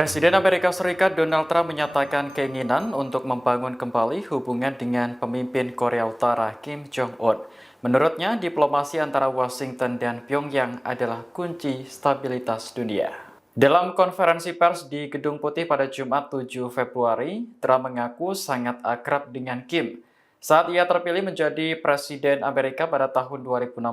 Presiden Amerika Serikat Donald Trump menyatakan keinginan untuk membangun kembali hubungan dengan pemimpin Korea Utara Kim Jong-un. Menurutnya, diplomasi antara Washington dan Pyongyang adalah kunci stabilitas dunia. Dalam konferensi pers di Gedung Putih pada Jumat 7 Februari, Trump mengaku sangat akrab dengan Kim. Saat ia terpilih menjadi Presiden Amerika pada tahun 2016,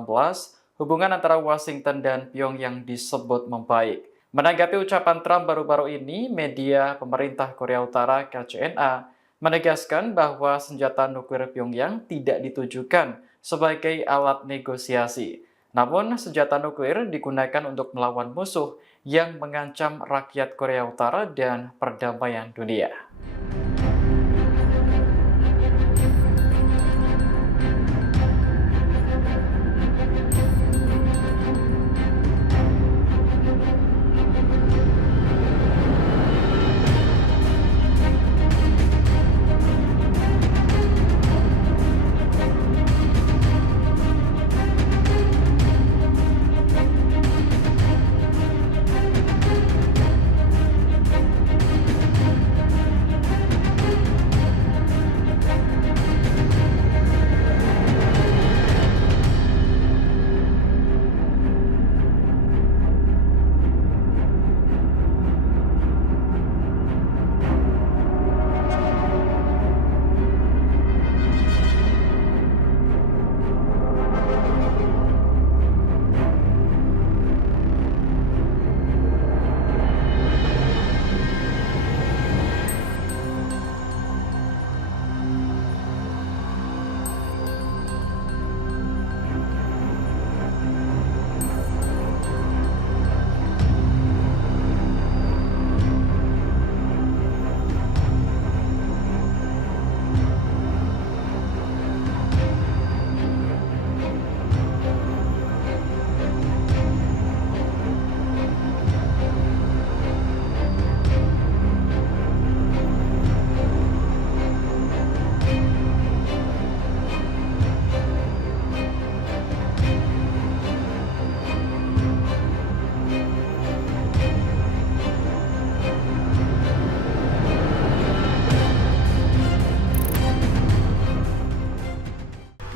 hubungan antara Washington dan Pyongyang disebut membaik. Menanggapi ucapan Trump baru-baru ini, media pemerintah Korea Utara KCNA menegaskan bahwa senjata nuklir Pyongyang tidak ditujukan sebagai alat negosiasi. Namun, senjata nuklir digunakan untuk melawan musuh yang mengancam rakyat Korea Utara dan perdamaian dunia.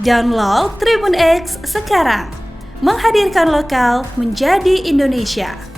Download Tribun X sekarang, menghadirkan lokal menjadi Indonesia.